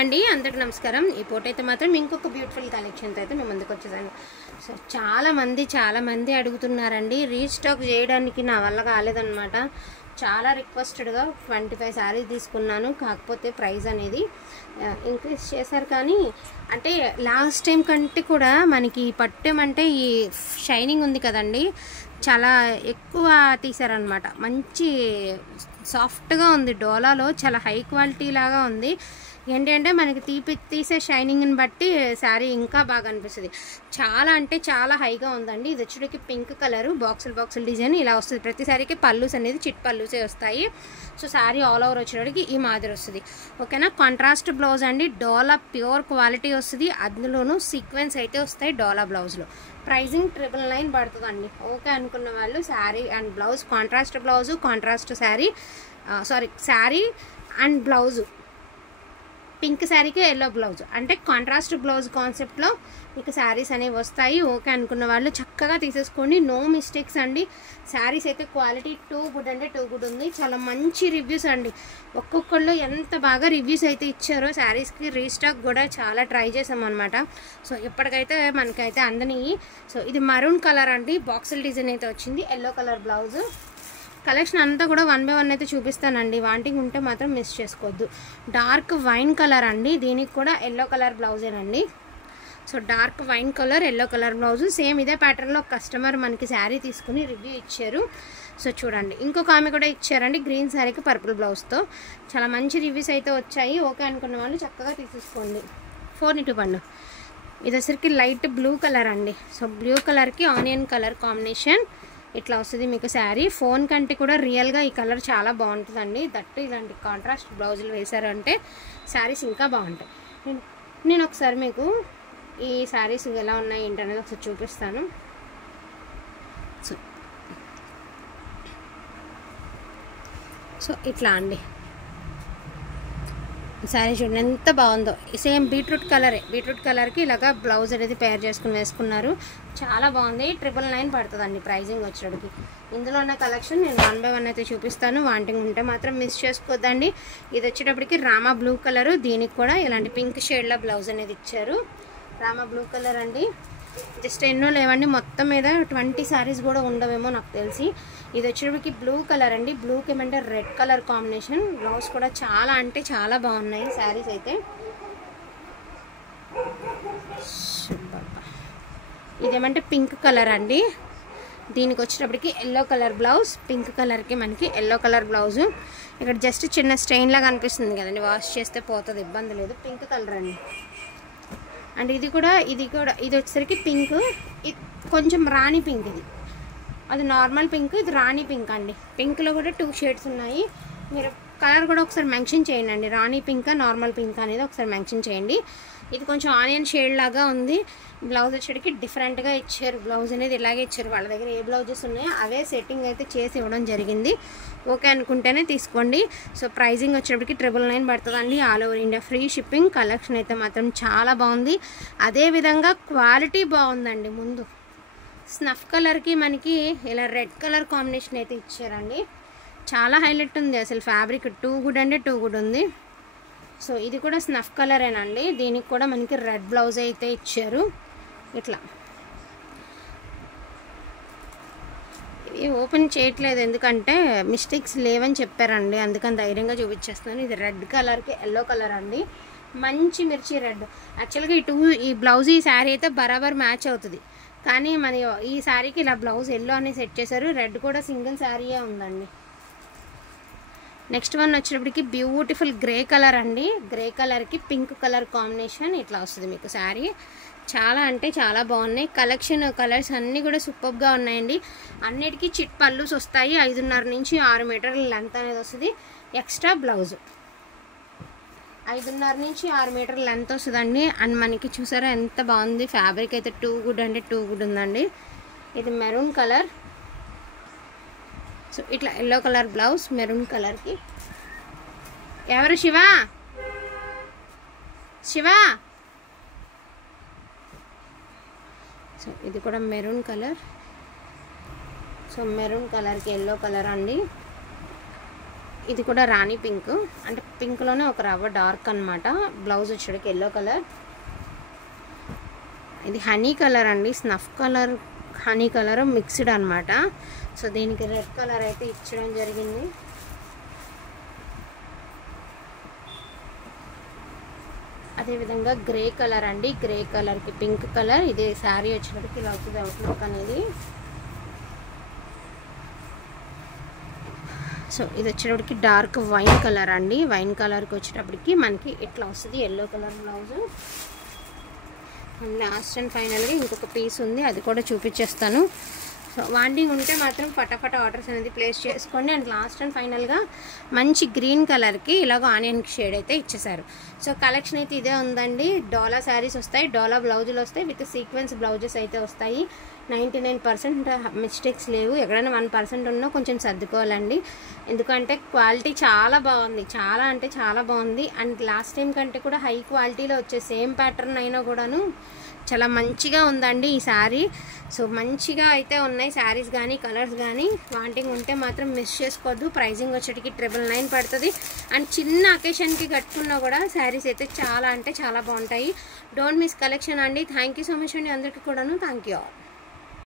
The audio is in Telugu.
అండి అందరికి నమస్కారం। ఈ ఫోటో అయితే మాత్రం ఇంకొక బ్యూటిఫుల్ కలెక్షన్ అయితే మేము ముందుకు వచ్చేసాను। సో చాలా మంది అడుగుతున్నారండి, రీస్టాక్ చేయడానికి నా వల్ల కాలేదన్నమాట। చాలా రిక్వెస్టెడ్గా 25 సారీస్ తీసుకున్నాను, కాకపోతే ప్రైస్ అనేది ఇంక్రీజ్ చేశారు। కానీ అంటే లాస్ట్ టైం కంటే కూడా మనకి పట్టేమంటే ఈ షైనింగ్ ఉంది కదండి, చాలా ఎక్కువ తీసారనమాట। మంచి సాఫ్ట్గా ఉంది, డోలాలో చాలా హై క్వాలిటీ లాగా ఉంది। ఏంటంటే మనకి తీసే షైనింగ్ని బట్టి శారీ ఇంకా బాగా అనిపిస్తుంది। చాలా అంటే చాలా హైగా ఉందండి। ఇది వచ్చేటికి పింక్ కలరు, బాక్సులు డిజైన్ ఇలా వస్తుంది। ప్రతి శారీకి పల్లూస్ అనేది చిట్ పల్లూసే వస్తాయి। సో శారీ ఆల్ ఓవర్ వచ్చేటికి ఈ మాదిరి వస్తుంది, ఓకేనా। కాంట్రాస్ట్ బ్లౌజ్ అండి, డోలా ప్యూర్ క్వాలిటీ వస్తుంది, అందులోనూ సీక్వెన్స్ అయితే వస్తాయి డోలా బ్లౌజ్లో। ప్రైజింగ్ 999 పడుతుందండి। ఓకే అనుకున్న వాళ్ళు sari and blouse, contrast blouse, contrast sari sari and blouse, pink శారీకి ఎల్లో బ్లౌజ్, అంటే కాంట్రాస్ట్ బ్లౌజ్ కాన్సెప్ట్లో మీకు శారీస్ అనేవి వస్తాయి। ఓకే అనుకున్న వాళ్ళు చక్కగా తీసేసుకోండి, నో మిస్టేక్స్ అండి। శారీస్ అయితే క్వాలిటీ టూ గుడ్ అంటే టూ గుడ్ ఉంది, చాలా మంచి రివ్యూస్ అండి। ఒక్కొక్కళ్ళు ఎంత బాగా రివ్యూస్ అయితే ఇచ్చారో శారీస్కి, రీస్టాక్ కూడా చాలా ట్రై చేసాం అనమాట। సో ఇప్పటికైతే మనకైతే అందని। సో ఇది మరూన్ కలర్ అండి, బాక్సుల డిజైన్ అయితే వచ్చింది, ఎల్లో కలర్ బ్లౌజ్। కలెక్షన్ అంతా కూడా 1 by 1 అయితే చూపిస్తానండి, వాంటింగ్ ఉంటే మాత్రం మిస్ చేసుకోవద్దు। డార్క్ వైన్ కలర్ అండి, దీనికి కూడా ఎల్లో కలర్ బ్లౌజేనండి। So dark wine colour, yellow colour blouse, same ఇదే ప్యాటర్న్లో కస్టమర్ మనకి శారీ తీసుకుని రివ్యూ ఇచ్చారు। సో చూడండి, ఇంకొక ఆమె కూడా ఇచ్చారండి గ్రీన్ శారీకి పర్పుల్ బ్లౌజ్తో, చాలా మంచి రివ్యూస్ అయితే వచ్చాయి। ఓకే అనుకున్న వాళ్ళు చక్కగా తీసేసుకోండి। 4 పండు, ఇది వచ్చరికి లైట్ బ్లూ కలర్ అండి। సో బ్లూ కలర్కి ఆనియన్ కలర్ కాంబినేషన్ ఇట్లా వస్తుంది మీకు శారీ। ఫోన్ కంటే కూడా రియల్గా ఈ కలర్ చాలా బాగుంటుందండి, దట్టు ఇలాంటి కాంట్రాస్ట్ బ్లౌజులు వేశారంటే శారీస్ ఇంకా బాగుంటాయి। నేను ఒకసారి మీకు ఈ శారీస్ ఎలా ఉన్నాయి ఏంటనేది ఒకసారి చూపిస్తాను। సో ఇట్లా అండి శారీ చూడండి ఎంత బాగుందో, సేమ్ బీట్రూట్ కలర్కి ఇలాగా బ్లౌజ్ అనేది పేర్ చేసుకుని వేసుకున్నారు, చాలా బాగుంది। 999 పడుతుందండి ప్రైజింగ్ వచ్చేటికి। ఇందులో ఉన్న కలెక్షన్ నేను 1 by 1 అయితే చూపిస్తాను, వాంటింగ్ ఉంటే మాత్రం మిస్ చేసుకోవద్దండి। ఇది వచ్చేటప్పటికి రామా బ్లూ కలరు, దీనికి కూడా ఇలాంటి పింక్ షేడ్లో బ్లౌజ్ అనేది ఇచ్చారు, రామా బ్లూ కలర్ అండి। జస్ట్ ఎన్నో లేవండి, మొత్తం మీద 20 సారీస్ కూడా ఉండవేమో నాకు తెలిసి। ఇది వచ్చేటప్పటికి బ్లూ కలర్ అండి, బ్లూకి ఏమంటే రెడ్ కలర్ కాంబినేషన్, బ్లౌజ్ కూడా చాలా అంటే చాలా బాగున్నాయి శారీస్ అయితే। ఇదేమంటే పింక్ కలర్ అండి, దీనికి వచ్చేటప్పటికి ఎల్లో కలర్ బ్లౌజ్, పింక్ కలర్కి మనకి ఎల్లో కలర్ బ్లౌజు। ఇక్కడ జస్ట్ చిన్న స్టెయిన్ లాగా అనిపిస్తుంది కదండి, వాష్ చేస్తే పోతుంది, ఇబ్బంది లేదు। పింక్ కలర్ అండి, అండ్ ఇది వచ్చేసరికి పింక్, ఇది కొంచెం రాణి పింక్, ఇది అది నార్మల్ పింక్, ఇది రాణి పింక్ అండి। పింక్లో కూడా 2 షేడ్స్ ఉన్నాయి, మీరు కలర్ కూడా ఒకసారి మెన్షన్ చేయండి అండి, రాణి పింక్ నార్మల్ పింక్ అనేది ఒకసారి మెన్షన్ చేయండి। ఇది కొంచెం ఆనియన్ షేడ్ లాగా ఉంది, బ్లౌజ్ వచ్చేటికి డిఫరెంట్గా ఇచ్చారు, బ్లౌజ్ అనేది ఇలాగే ఇచ్చారు, వాళ్ళ దగ్గర ఏ బ్లౌజెస్ ఉన్నాయో అవే సెట్టింగ్ అయితే చేసి ఇవ్వడం జరిగింది। ఓకే అనుకుంటేనే తీసుకోండి। సో ప్రైజింగ్ వచ్చేటప్పటికి 999 పడుతుందండి, all over India free shipping. Collection అయితే మాత్రం చాలా బాగుంది, అదేవిధంగా క్వాలిటీ బాగుందండి। ముందు స్నఫ్ కలర్కి మనకి ఇలా రెడ్ కలర్ కాంబినేషన్ అయితే ఇచ్చారండి, చాలా హైలైట్ ఉంది అసలు, ఫ్యాబ్రిక్ టూ గుడ్ అంటే టూ గుడ్ ఉంది। సో ఇది కూడా స్నఫ్ కలరేనండి, దీనికి కూడా మనకి రెడ్ బ్లౌజ్ అయితే ఇచ్చారు ఇట్లా। ఇది ఓపెన్ చేయట్లేదు ఎందుకంటే మిస్టేక్స్ లేవని చెప్పారండి, అందుకని ధైర్యంగా చూపించేస్తున్నాను। ఇది రెడ్ కలర్కి ఎల్లో కలర్ అండి, మంచి మిర్చి రెడ్। యాక్చువల్గా ఈ బ్లౌజ్ ఈ శారీ అయితే బరాబర్ మ్యాచ్ అవుతుంది, కానీ మన ఈ శారీకి ఇలా బ్లౌజ్ ఎల్లో అని సెట్ చేశారు, రెడ్ కూడా సింగిల్ శారీయే ఉందండి। నెక్స్ట్ వన్ వచ్చేటప్పటికి బ్యూటిఫుల్ గ్రే కలర్ అండి, గ్రే కలర్కి పింక్ కలర్ కాంబినేషన్ ఇట్లా వస్తుంది మీకు శారీ, చాలా అంటే చాలా బాగున్నాయి। కలర్స్ అన్నీ కూడా సూపర్గా ఉన్నాయండి, అన్నిటికీ చిట్ పల్లూస్ వస్తాయి, 5.5 నుంచి 6 మీటర్ల లెంత్ అనేది వస్తుంది, ఎక్స్ట్రా బ్లౌజ్ 5.5 నుంచి 6 మీటర్ల లెంత్ వస్తుందండి। అండ్ మనకి చూసారా ఎంత బాగుంది, ఫ్యాబ్రిక్ అయితే టూ గుడ్ అంటే టూ గుడ్ ఉందండి। ఇది మెరూన్ కలర్, సో ఇట్లా ఎల్లో కలర్ బ్లౌజ్ మెరూన్ కలర్కి। ఎవరు శివా సో ఇది కూడా మెరూన్ కలర్, సో మెరూన్ కలర్కి ఎల్లో కలర్ అండి। ఇది కూడా రాణి పింక్, అంటే పింక్లోనే ఒక రవ్వ డార్క్ అనమాట. బ్లౌజ్ వచ్చేటికి ఎల్లో కలర్. ఇది హనీ కలర్ అండి, snuff colour honey colour mixed అనమాట. సో దీనికి రెడ్ కలర్ అయితే ఇచ్చడం జరిగింది. అదేవిధంగా గ్రే కలర్ అండి, గ్రే కలర్కి పింక్ కలర్. ఇది శారీ వచ్చేటికి ఇలా అవుతుంది అవుట్లుక్ అనేది. సో ఇది వచ్చేటప్పటికి డార్క్ వైన్ కలర్ అండి. వైన్ కలర్కి వచ్చేటప్పటికి మనకి ఇట్లా వస్తుంది yellow colour blouse. And last and ఫైనల్గా ఇంకొక పీస్ ఉంది, అది కూడా చూపించేస్తాను. సో వాంటింగ్ ఉంటే మాత్రం ఫటాఫట ఆర్డర్స్ అనేది ప్లేస్ చేసుకోండి. అండ్ లాస్ట్ అండ్ ఫైనల్గా మంచి గ్రీన్ కలర్కి ఇలాగ ఆనియన్ షేడ్ అయితే ఇచ్చేసారు. సో కలెక్షన్ అయితే ఇదే ఉందండి. డోలా శారీస్ వస్తాయి, డోలా బ్లౌజులు వస్తాయి, విత్ సీక్వెన్స్ బ్లౌజెస్ అయితే వస్తాయి. 99% మిస్టేక్స్ లేవు. ఎక్కడైనా 1% ఉన్నా కొంచెం సర్దుకోవాలండి, ఎందుకంటే క్వాలిటీ చాలా బాగుంది, చాలా అంటే చాలా బాగుంది. అండ్ లాస్ట్ టైం కంటే కూడా హై క్వాలిటీలో వచ్చే సేమ్ ప్యాటర్న్ అయినా కూడాను చాలా మంచిగా ఉందండి ఈ శారీ. సో మంచిగా అయితే ఉన్నాయి శారీస్ కానీ కలర్స్ కానీ. వాంటింగ్ ఉంటే మాత్రం మిస్ చేసుకోవద్దు. ప్రైజింగ్ వచ్చేటికి 999 పడుతుంది. అండ్ చిన్న అకేషన్కి కట్టుకున్నా కూడా శారీస్ అయితే చాలా అంటే చాలా బాగుంటాయి. డోంట్ మిస్ కలెక్షన్ అండి. థ్యాంక్ యూ సో మచ్ అండి అందరికీ కూడాను. Thank you all.